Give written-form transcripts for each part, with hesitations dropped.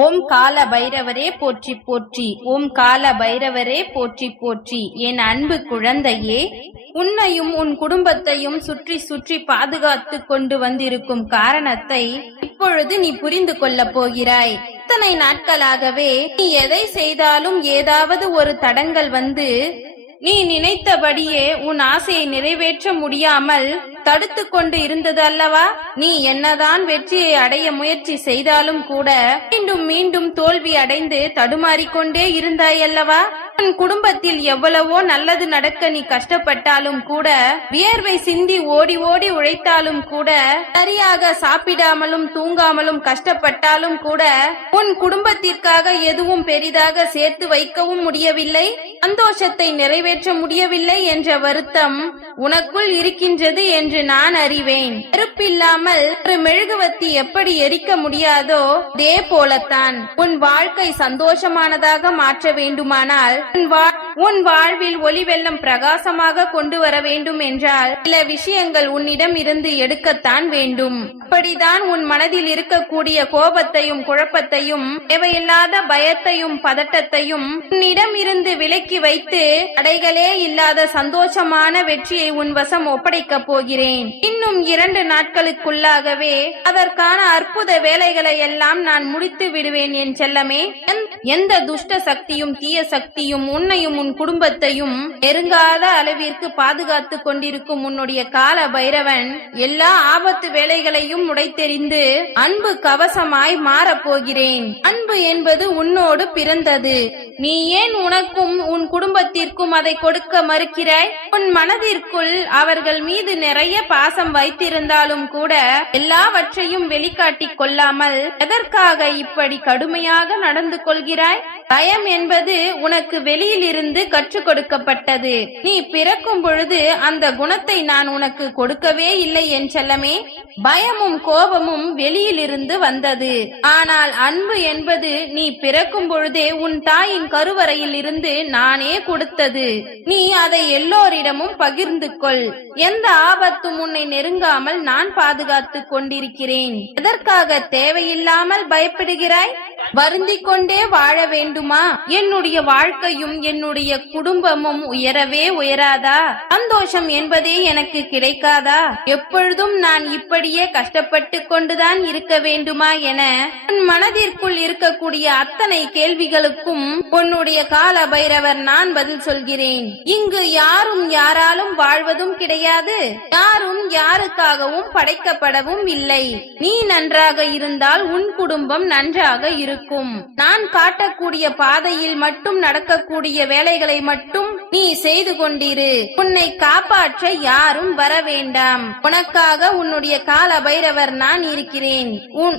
ஓம் கால பைரவரே போற்றி போற்றி. ஓம் கால பைரவரே போற்றி போற்றி. என் அன்பு குழந்தையே, உன்னையும் உன் குடும்பத்தையும் சுற்றி சுற்றி பாதுகாத்து கொண்டு வந்திருக்கும் காரணத்தை இப்பொழுது நீ புரிந்து கொள்ளப் போகிறாய். இத்தனை நாட்களாகவே நீ எதை செய்தாலும் ஏதாவது ஒரு தடங்கள் வந்து நீ நினைத்தபடியே உன் ஆசையை நிறைவேற்ற முடியாமல் தடுத்து கொண்டு இருந்தது அல்லவா? நீ என்னதான் வெற்றியை அடைய முயற்சி செய்தாலும் கூட மீண்டும் மீண்டும் தோல்வி அடைந்து தடுமாறிக்கொண்டே இருந்தாய் அல்லவா? உன் குடும்பத்தில் எவ்வளவோ நல்லது நடக்க நீ கஷ்டப்பட்டாலும் கூட, வியர்வை சிந்தி ஓடி ஓடி உழைத்தாலும் கூட, சரியாக சாப்பிடாமலும் தூங்காமலும் கஷ்டப்பட்டாலும் கூட உன் குடும்பத்திற்காக எதுவும் பெரிதாக சேர்த்து வைக்கவும் முடியவில்லை, சந்தோஷத்தை நிறைவேற்ற முடியவில்லை என்ற வருத்தம் உனக்குள் இருக்கின்றது என்று நான் அறிவேன். நெருப்பில்லாமல் ஒரு மெழுகுவத்தி எப்படி எரிக்க முடியாதோ அதே போலத்தான் உன் வாழ்க்கை சந்தோஷமானதாக மாற்ற வேண்டுமானால், உன் வாழ்வில் ஒளி வெள்ளம் பிரகாசமாக கொண்டு வர வேண்டும் என்றால் சில விஷயங்கள் உன்னிடம் இருந்து எடுக்கத்தான் வேண்டும். அப்படிதான் உன் மனதில் இருக்கக்கூடிய கோபத்தையும் குழப்பத்தையும் தேவையில்லாத பயத்தையும் பதட்டத்தையும் உன்னிடம் இருந்து விலக்கி வைத்து தடைகளே இல்லாத சந்தோஷமான வெற்றியை உன் வசம் ஒப்படைக்கப் போகிறேன். இன்னும் 2 நாட்களுக்குள்ளாகவே அதற்கான அற்புத வேலைகளை எல்லாம் நான் முடித்து விடுவேன் என் செல்லமே. எந்த துஷ்ட சக்தியும் தீய சக்தியும் உன்னையும் உன் குடும்பத்தையும் நெருங்காத அளவிற்கு பாதுகாத்து கொண்டிருக்கும் உன்னுடைய கால பைரவன் எல்லா ஆபத்து வேலைகளையும் உடைத்தெறிந்து அன்பு கவசமாய் மாறப்போகிறேன். அன்பு என்பது உன்னோடு பிறந்தது. நீ ஏன் உனக்கும் உன் குடும்பத்திற்கும் அதை கொடுக்க மறுக்கிறாய்? உன் மனதிற்குள் அவர்கள் மீது நிறைய பாசம் வைத்திருந்தாலும் கூட எல்லாவற்றையும் வெளிக்காட்டிக் கொள்ளாமல் எதற்காக இப்படி கடுமையாக நடந்து கொள்கிறாய்? பயம் என்பது உனக்கு வெளியில் இருந்து கற்றுக் கொடுக்கப்பட்டது. நீ பிறக்கும் பொழுது அந்த குணத்தை நான் உனக்கு கொடுக்கவே இல்லை என் செல்லமே. பயமும் கோபமும் வெளியில் இருந்து வந்தது. ஆனால் அன்பு என்பது நீ பிறக்கும் பொழுதே உன் தாயின் கருவறையில் இருந்து நானே கொடுத்தது. நீ அதை எல்லோரிடமும் பகிர்ந்து கொள். எந்த ஆபத்தும் உன்னை நெருங்காமல் நான் பாதுகாத்து கொண்டிருக்கிறேன். எதற்காக தேவையில்லாமல் பயப்படுகிறாய்? வருந்திக் கொண்டே வாழ வேண்டுமா? என்னுடைய வாழ்க்கையும் என்னுடைய குடும்பமும் உயரவே உயராதா? சந்தோஷம் என்பதே எனக்கு கிடைக்காதா? எப்பொழுதும் நான் இப்படியே கஷ்டப்பட்டு கொண்டுதான் இருக்க வேண்டுமா என உன் மனதிற்குள் இருக்கக்கூடிய அத்தனை கேள்விகளுக்கும் உன்னுடைய கால பைரவர் நான் பதில் சொல்கிறேன். இங்கு யாரும் யாராலும் வாழ்வதும் கிடையாது, யாரும் யாருக்காகவும் படைக்கப்படவும் இல்லை. நீ நன்றாக இருந்தால் உன் குடும்பம் நன்றாக இருக்கும். நான் காட்டக்கூடிய பாதையில் மட்டும் நடக்கக்கூடிய வேலைகளை மட்டும் நீ செய்து கொண்டிரு. உன்னை காப்பாற்ற யாரும் வர வேண்டாம். உனக்காக உன்னுடைய கால பைரவர் நான் இருக்கிறேன்.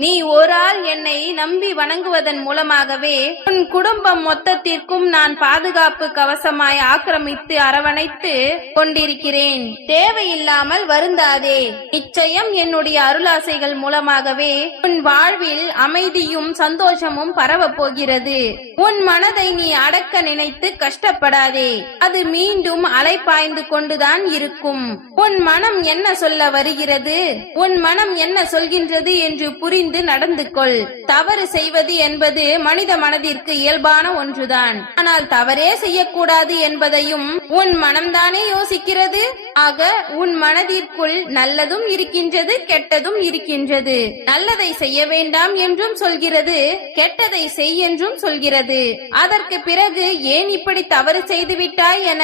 நீ ஒரு ஆள் என்னை நம்பி வணங்குவதன் மூலமாகவே உன் குடும்பம் மொத்தத்திற்கும் நான் பாதுகாப்பு கவசமாய் ஆக்கிரமித்து அரவணைத்து கொண்டிருக்கிறேன். தேவையில்லாமல் வருந்தாதே. நிச்சயம் என்னுடைய அருளாசைகள் மூலமாகவே உன் வாழ்வில் அமைதியும் சந்தோஷமும் பரவ போகிறது. உன் மனதை நீ அடக்க நினைத்து கஷ்டப்படாதே. அது மீண்டும் அலைப்பாய்ந்து கொண்டுதான் இருக்கும். உன் மனம் என்ன சொல்ல வருகிறது, உன் மனம் என்ன சொல்கின்றது என்று புரிந்து நடந்து கொள். தவறு செய்வது என்பது மனித மனதிற்கு இயல்பான ஒன்றுதான். ஆனால் தவறே செய்யக்கூடாது என்பதையும் உன் மனம்தானே யோசிக்கிறது. ஆக உன் மனதிற்குள் நல்லதும் இருக்கின்றது, கெட்டதும் இருக்கின்றது. நல்லதை செய்ய வேண்டாம் என்றும் சொல்கிறது, கெட்டதை செய் என்றும் சொல்கிறது. அதற்கு பிறகு ஏன் இப்படி தவறு செய்து விட்டாய் என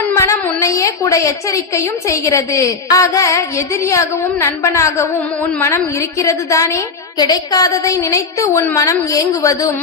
உன் மனம் உன்னையே கூட எச்சரிக்கையும் செய்கிறது. ஆக எதிரியாகவும் நண்பனாகவும் உன் மனம் இருக்கிறது தானே. கிடைக்காததை நினைத்து உன் மனம் ஏங்குவதும்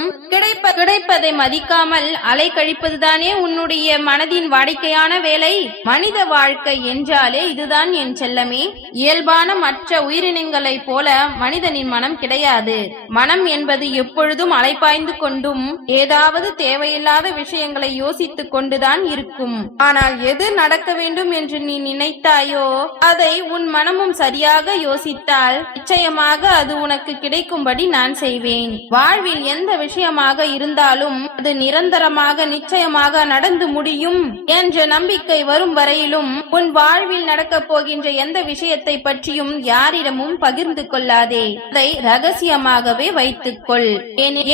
கிடைப்பதை மதிக்காமல் அலை கழிப்பதுதானே உன்னுடைய மனதின் வாடிக்கையான வேலை. மனித வாழ்க்கை என்றாலே இதுதான் என் செல்லமே. இயல்பான மற்ற உயிரினங்களை போல மனிதனின் மனம் கிடையாது. மனம் என்பது எப்பொழுதும் அலைப்பாய்ந்து கொண்டும் ஏதாவது தேவையில்லாத விஷயங்களை யோசித்துக் கொண்டுதான் இருக்கும். ஆனால் எது நடக்க வேண்டும் என்று நீ நினைத்தாயோ அதை உன் மனமும் சரியாக யோசித்தால் நிச்சயமாக அது உனக்கு கிடைக்கும்படி நான் செய்வேன். வாழ்வில் எந்த விஷயமாக இருந்தாலும் அது நிரந்தரமாக நிச்சயமாக நடந்து முடியும் என்ற நம்பிக்கை வரும் வரையிலும் உன் வாழ்வில் நடக்கப் போகின்ற எந்த விஷயத்தை பற்றியும் யாரிடமும் பகிர்ந்து கொள்ளாதே. அதை ரகசியமாகவே வைத்துக்கொள்.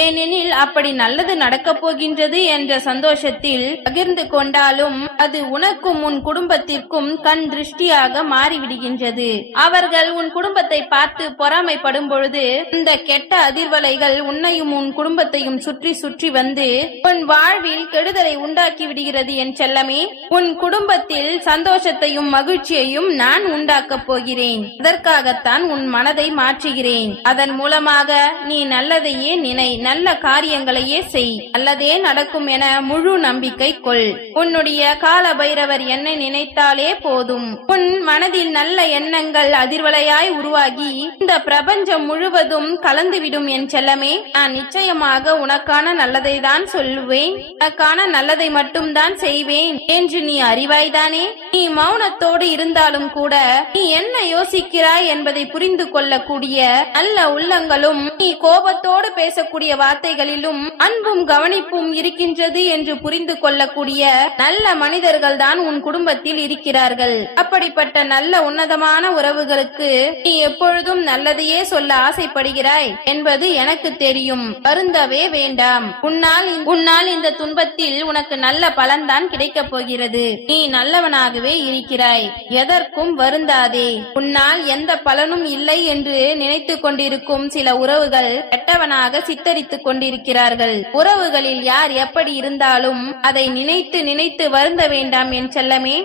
ஏனெனில் அப்படி நல்லது நடக்கப் போகின்றது என்ற சந்தோஷத்தில் பகிர்ந்து கொண்டாலும் அது உனக்கும் உன் குடும்பத்திற்கும் கண் திருஷ்டியாக மாறிவிடுகின்றது. அவர்கள் உன் குடும்பத்தை பார்த்து பொறாமைப்படும் பொழுது இந்த கெட்ட அதிர்வலைகள் உன்னையும் உன் குடும்பத்தையும் சுற்றி சுற்றி வந்து உன் வாழ்வில் கெடுதலை உண்டாக்கி விடுகிறது. என் செல்லமே, உன் குடும்பத்தில் சந்தோஷத்தையும் மகிழ்ச்சியையும் நான் உண்டாக்கப் போகிறேன். அதற்காகத்தான் உன் மனதை மாற்றுகிறேன். அதன் மூலமாக நீ நல்லதையே நினை, நல்ல காரியங்களையே செய், நல்லதே நடக்கும் என முழு நம்பிக்கை கொள். உன்னுடைய கால பைரவர் என்னை நினைத்தாலே போதும். உன் மனதில் நல்ல எண்ணங்கள் அதிர்வலையாய் உருவாகி இந்த பிரபஞ்சம் முழுவதும் கலந்துவிடும். என் செல்லமே, நான் நிச்சயமாக உனக்கான நல்லதை தான் சொல்லுவேன், உனக்கான நல்லதை மட்டும் தான் செய்வேன் என்று நீ அறிவாய்தானே? நீ மௌனத்தோடு இருந்தாலும் கூட நீ என்ன யோசிக்கிறாய் என்பதை புரிந்து கொள்ளக்கூடிய நல்ல உள்ளங்களும் நீ கோபத்தோடு பேசக்கூடிய வார்த்தைகளிலும் அன்பும் கவனிப்பும் இருக்கின்றது என்று புரிந்து கொள்ளக்கூடிய நல்ல மனிதர்கள் தான் உன் குடும்பத்தில் இருக்கிறார்கள். அப்படிப்பட்ட நல்ல உன்னதமான உறவுகளுக்கு நீ எப்பொழுதும் நல்லதையே சொல்ல ஆசைப்படுகிறாய் என்பது எனக்கு தெரியும். வருந்தவே வேண்டாம். உன்னால் இந்த துன்பத்தில் உனக்கு நல்ல பலன்தான் கிடைக்கப் போகிறது. நீ நல்லவனாகவே இருக்கிறாய். எதற்கும் வருந்தாதே. உன்னால் எந்த பலனும் இல்லை என்று நினைத்து கொண்டிருக்கும் சில உறவுகள் கெட்டவனாக சித்தரித்துக் கொண்டிருக்கிறார்கள். உறவுகளில் யார் எப்படி இருந்தாலும் அதை நினைத்து நினைத்து வருந்த வேண்டாம். என் செல்லமே,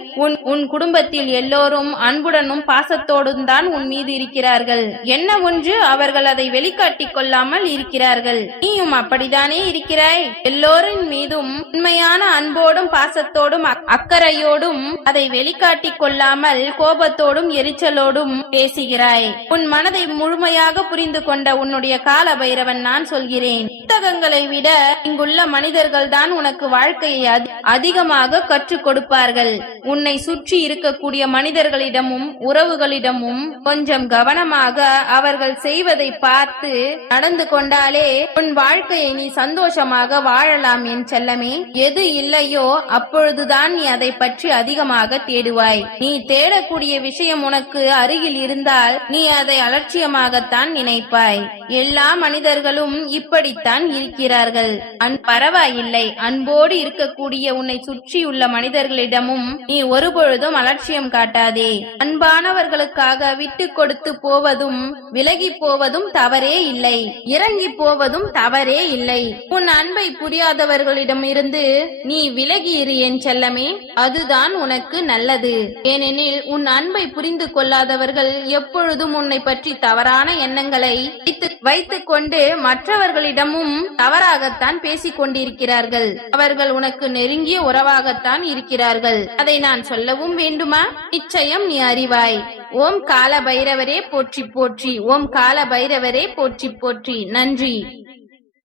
உன் குடும்பத்தில் எல்லோரும் அன்புடனும் பாசத்தோடும் தான் உன் மீது இருக்கிறார்கள். என்ன ஒன்று, அவர்கள் அதை வெளிக்காட்டிக் கொள்ளாமல் இருக்கிறார்கள். நீயும் அப்படித்தானே இருக்கிறாய். எல்லோரின் மீதும் உண்மையான அன்போடும் பாசத்தோடும் அக்கறையோடும் அதை வெளிக்காட்டிக் கொள்ளாமல் கோபத்தோடும் எரிச்சலோடும் பேசுகிறாய். உன் மனதை முழுமையாக புரிந்து கொண்ட உன்னுடைய கால பைரவன் நான் சொல்கிறேன், புத்தகங்களை விட இங்குள்ள மனிதர்கள் தான் உனக்கு வாழ்க்கையை அதிகமாக கற்றுக் கொடுப்பார்கள். உன்னை சுற்றி இருக்கக்கூடிய மனிதர்களிடமும் உறவுகளிடமும் கொஞ்சம் கவனமாக அவர்கள் செய்வதை பார்த்து நடந்து கொண்டாலே உன் வாழ்க்கையை நீ சந்தோஷமாக வாழலாம். என் செல்லமே, எது இல்லையோ அப்பொழுதுதான் நீ அதை பற்றி அதிகமாக தேடுவாய். நீ தேடக்கூடிய விஷயம் உனக்கு அருகில் இருந்தால் நீ அதை அலட்சியமாகத்தான் நினைப்பாய். எல்லா மனிதர்களும் இப்படித்தான் இருக்கிறார்கள். பரவாயில்லை, அன்போடு இருக்கக்கூடிய உன்னை சுற்றியுள்ள மனிதர்களிடமும் நீ ஒருபொழுதும் அலட்சியம் காட்டாதே. அன்பானவர்களுக்காக விட்டு கொடுத்து போவதும் விலகி போவதும் தவறே இல்லை, இறங்கி போவதும் தவறே இல்லை. உன் அன்பை புரியாதவர்களிடம் இருந்து நீ விலகி இரு என் செல்லமே, அதுதான் உனக்கு நல்லது. ஏனெனில் உன் அன்பை புரிந்து கொள்ளாதவர்கள் எப்பொழுதும் உன்னை பற்றி தவறான எண்ணங்களை வைத்துக் கொண்டு மற்றவர்களிடமும் தவறாகத்தான் பேசிக் கொண்டிருக்கிறார்கள். அவர்கள் உனக்கு நெருங்கிய உறவாகத்தான் இருக்கிறார்கள். அதை நான் சொல்லவும் வேண்டுமா? நிச்சயம் நீ அறிவாய். ஓம் கால பைரவரே போற்றி போற்றி. ஓம் கால பைரவரே போற்றி போற்றி. நன்றி.